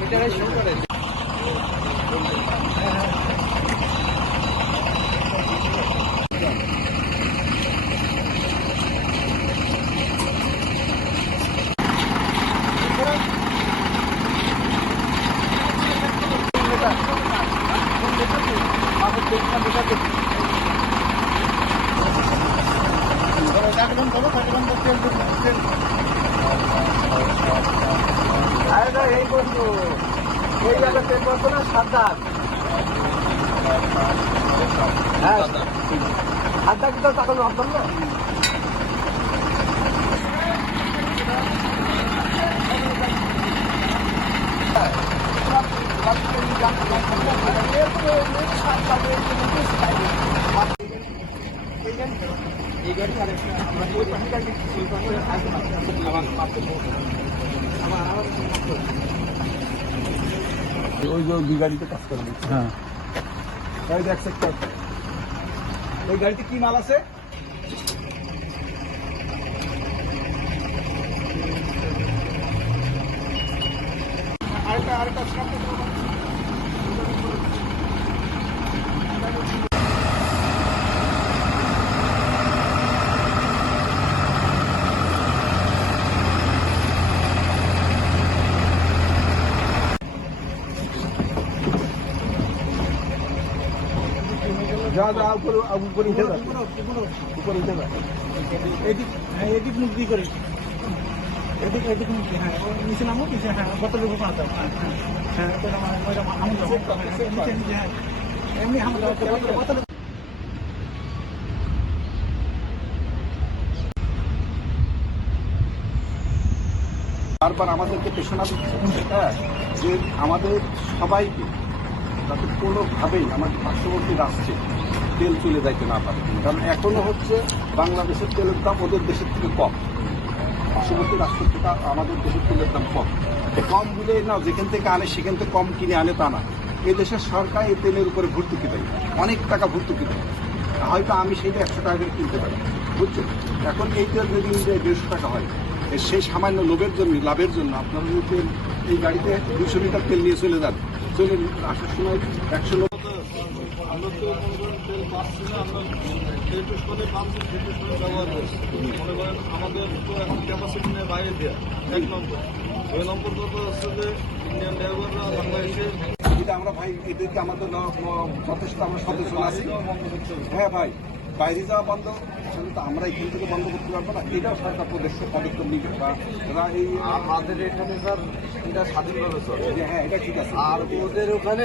মিটারে শো করে। এই বন্ধু এই জায়গা তেল পড়তো না 7 দাগ। হ্যাঁ 7 দাগ তো টাকা ভাবলাম না। ওই যে দুই গাড়িতে কাজ করে। হ্যাঁ ওই দেখ সেক্টর ওই গাড়িতে কি মাল আছে? আরেকটা যা উপরে উঠে যায়, উপরে উঠে যায়। এদিক হ্যাঁ এদিক মুখ দিয়ে করে এদিক মুখ দিয়ে হ্যাঁ নিচে নামো নিচে হ্যাঁ বোতলের উপর পাঠাও। হ্যাঁ এমনি বোতলে বারবার আমাদেরকে পেছনা দিচ্ছে। হ্যাঁ যে আমাদের সবাইকে যাতে কোনোভাবেই আমাদের পার্শ্ববর্তী রাষ্ট্রে তেল চলে যাইতে না পারে, কারণ এখনো হচ্ছে বাংলাদেশের তেলের দাম ওদের দেশের থেকে কম, পার্শ্ববর্তী রাষ্ট্র থেকে আমাদের দেশের তেলের দাম কম। কম বলে না যেখান থেকে আনে সেখান থেকে কম কিনে আনে তা না, এই দেশের সরকার এই তেলের উপরে ভর্তুকি দেয়, অনেক টাকা ভর্তুকি দেয়। হয়তো আমি সেইটা 100 টাকা করে কিনতে পারি, বুঝছেন। এখন এই তেল যদি 150 টাকা হয়, সেই সামান্য লাভের জন্য আপনারা যদি তেল এই গাড়িতে 200 লিটার তেল নিয়ে চলে যান, চলে আসার সময় 100 লোক আমরা তো তেল পাচ্ছি না, আমরা তেল করে পাচ্ছি, ব্যবহার করছি। মনে করেন আমাদের তো এখন ক্যাপাসিটি নেই বাইরে দেওয়া, 1 নম্বর। 2 নম্বর কথা হচ্ছে যে ইন্ডিয়ান ড্রাইভাররা বাংলাদেশে আমরা ভাই এদেরকে আমাদের যথেষ্ট আমরা সচেতন আছি। হ্যাঁ ভাই বাইরে যাওয়া বন্ধ, আসলে তো আমরা এখান থেকে বন্ধ করতে পারবো না, এটাও সরকার পদক্ষেপ নিবে বা এই আমাদের এখানে স্যার এটা স্বাধীনভাবে চলে। হ্যাঁ এটা ঠিক আছে। আর ওদের ওখানে